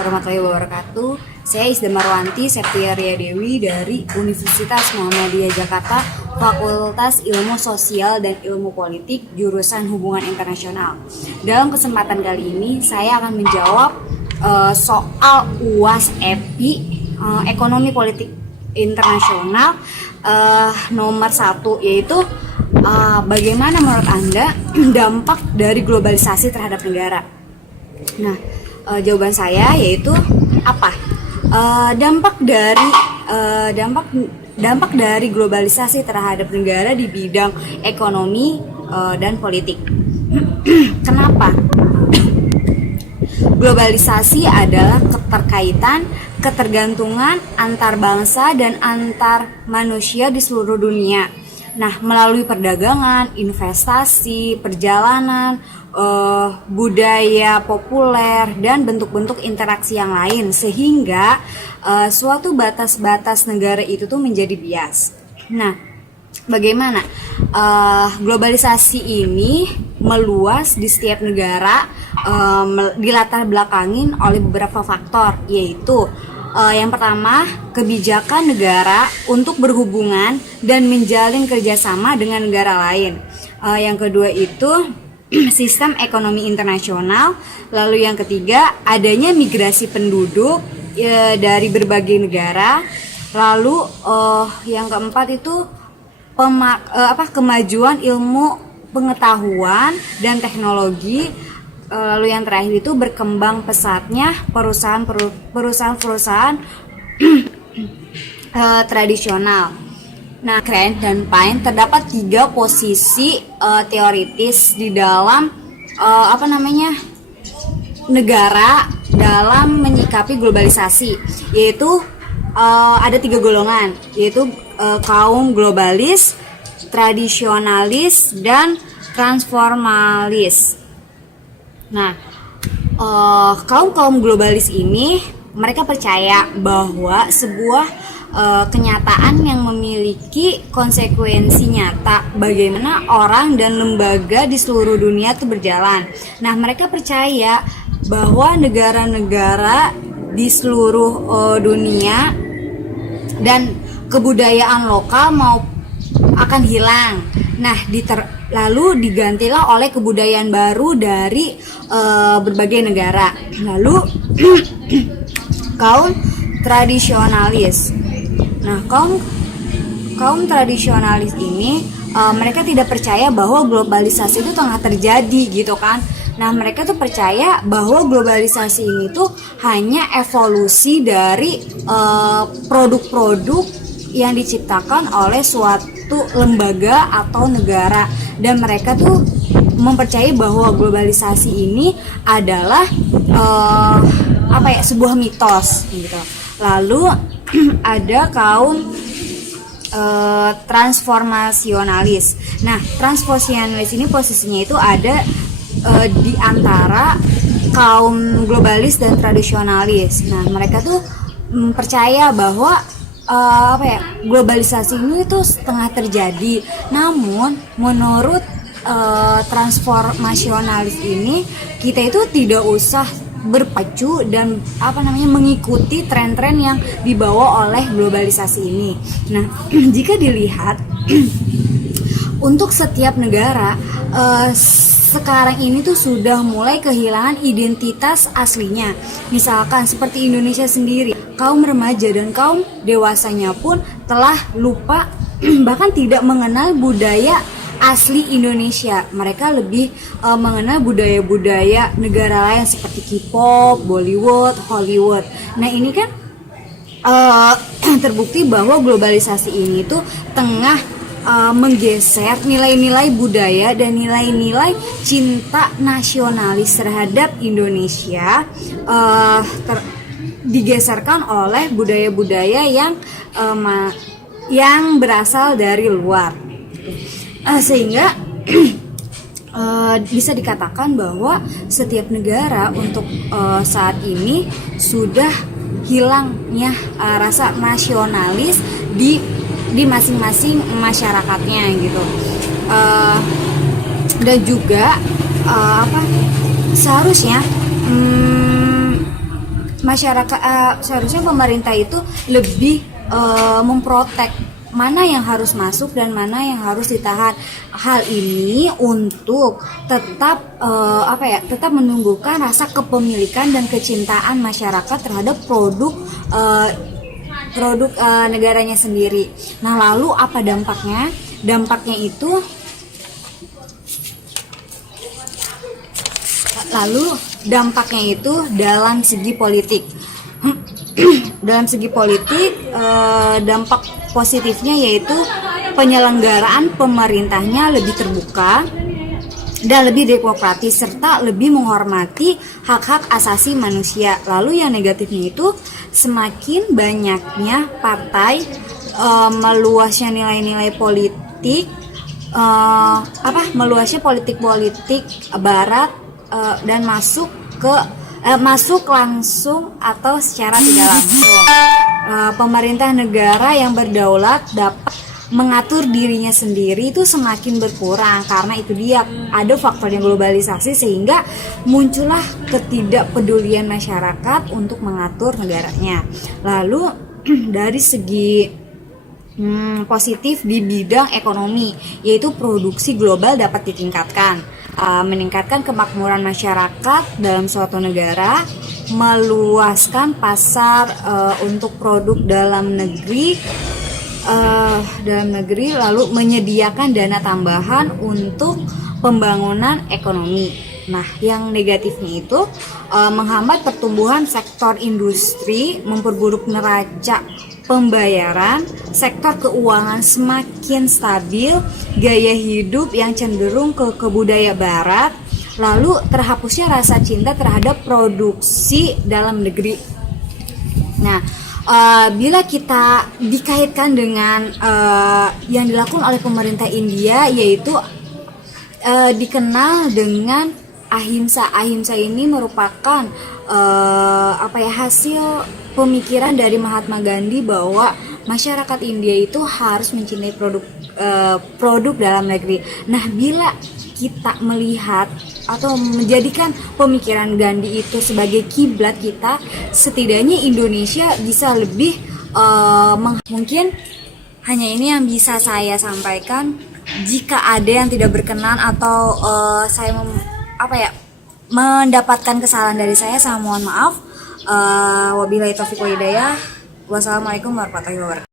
warahmatullahi wabarakatuh. Saya Isda Marwanti Septiaria Dewi dari Universitas Muhammadiyah Jakarta, Fakultas Ilmu Sosial dan Ilmu Politik, jurusan Hubungan Internasional. Dalam kesempatan kali ini, saya akan menjawab soal UAS EPI Ekonomi Politik Internasional nomor 1, yaitu bagaimana menurut Anda dampak dari globalisasi terhadap negara. Nah, jawaban saya yaitu apa? Dampak dari globalisasi terhadap negara di bidang ekonomi dan politik. Kenapa? Globalisasi adalah ketergantungan antar bangsa dan antar manusia di seluruh dunia. Nah, melalui perdagangan, investasi, perjalanan, budaya populer, dan bentuk-bentuk interaksi yang lain, sehingga suatu batas-batas negara itu tuh menjadi bias. Nah, bagaimana globalisasi ini meluas di setiap negara, dilatar belakangin oleh beberapa faktor, yaitu yang pertama, kebijakan negara untuk berhubungan dan menjalin kerjasama dengan negara lain. Yang kedua itu sistem ekonomi internasional. Lalu yang ketiga, adanya migrasi penduduk dari berbagai negara. Lalu yang keempat itu kemajuan ilmu pengetahuan dan teknologi. Lalu yang terakhir itu berkembang pesatnya perusahaan-perusahaan tradisional. Nah, Krantz dan Pine terdapat 3 posisi teoritis di dalam negara dalam menyikapi globalisasi, yaitu ada 3 golongan, yaitu kaum globalis, tradisionalis, dan transformalis. Nah, kaum globalis ini mereka percaya bahwa sebuah kenyataan yang memiliki konsekuensi nyata bagaimana orang dan lembaga di seluruh dunia itu berjalan. Nah, mereka percaya bahwa negara-negara di seluruh dunia dan kebudayaan lokal akan hilang. Nah, lalu digantilah oleh kebudayaan baru dari berbagai negara. Lalu kaum tradisionalis. Nah, kaum tradisionalis ini mereka tidak percaya bahwa globalisasi itu tengah terjadi gitu kan. Nah, mereka tuh percaya bahwa globalisasi ini tuh hanya evolusi dari produk-produk yang diciptakan oleh suatu lembaga atau negara, dan mereka tuh mempercayai bahwa globalisasi ini adalah sebuah mitos gitu. Lalu ada kaum transformasionalis. Nah, transformasionalis ini posisinya itu ada di antara kaum globalis dan tradisionalis. Nah, mereka tuh percaya bahwa globalisasi ini tuh setengah terjadi. Namun menurut transformasionalis ini, kita itu tidak usah berpacu dan mengikuti tren-tren yang dibawa oleh globalisasi ini. Nah, jika dilihat untuk setiap negara sekarang ini tuh sudah mulai kehilangan identitas aslinya. Misalkan seperti Indonesia sendiri, kaum remaja dan kaum dewasanya pun telah lupa bahkan tidak mengenal budaya asli Indonesia. Mereka lebih mengenal budaya-budaya negara lain seperti K-pop, Bollywood, Hollywood. Nah, ini kan terbukti bahwa globalisasi ini tuh tengah menggeser nilai-nilai budaya dan nilai-nilai cinta nasionalis terhadap Indonesia, digeserkan oleh budaya-budaya yang berasal dari luar. Sehingga bisa dikatakan bahwa setiap negara untuk saat ini sudah hilangnya rasa nasionalis di masing-masing masyarakatnya gitu. Dan juga seharusnya masyarakat seharusnya pemerintah itu lebih memprotek mana yang harus masuk dan mana yang harus ditahan. Hal ini untuk tetap tetap menumbuhkan rasa kepemilikan dan kecintaan masyarakat terhadap produk negaranya sendiri. Nah, lalu apa dampaknya? Dampaknya itu dalam segi politik. Dalam segi politik, dampak positifnya yaitu penyelenggaraan pemerintahnya lebih terbuka dan lebih demokratis serta lebih menghormati hak-hak asasi manusia. Lalu yang negatifnya itu semakin banyaknya partai, meluasnya nilai-nilai politik, meluasnya politik barat, dan masuk langsung atau secara tidak langsung. Pemerintah negara yang berdaulat dapat mengatur dirinya sendiri itu semakin berkurang, karena itu dia ada faktornya globalisasi sehingga muncullah ketidakpedulian masyarakat untuk mengatur negaranya. Lalu dari segi positif di bidang ekonomi, yaitu produksi global dapat ditingkatkan, meningkatkan kemakmuran masyarakat dalam suatu negara, meluaskan pasar untuk produk dalam negeri, lalu menyediakan dana tambahan untuk pembangunan ekonomi. Nah, yang negatifnya itu menghambat pertumbuhan sektor industri, memperburuk neraca pembayaran, sektor keuangan semakin stabil, gaya hidup yang cenderung ke budaya barat, lalu terhapusnya rasa cinta terhadap produksi dalam negeri. Nah, bila kita dikaitkan dengan yang dilakukan oleh pemerintah India, yaitu dikenal dengan ahimsa. Ahimsa ini merupakan hasil pemikiran dari Mahatma Gandhi bahwa masyarakat India itu harus mencintai produk dalam negeri. Nah, bila kita melihat atau menjadikan pemikiran Gandhi itu sebagai kiblat kita, setidaknya Indonesia bisa lebih mungkin hanya ini yang bisa saya sampaikan. Jika ada yang tidak berkenan atau saya mendapatkan kesalahan dari saya mohon maaf. Wabillahi taufiq wal hidayah. Wassalamualaikum warahmatullahi wabarakatuh.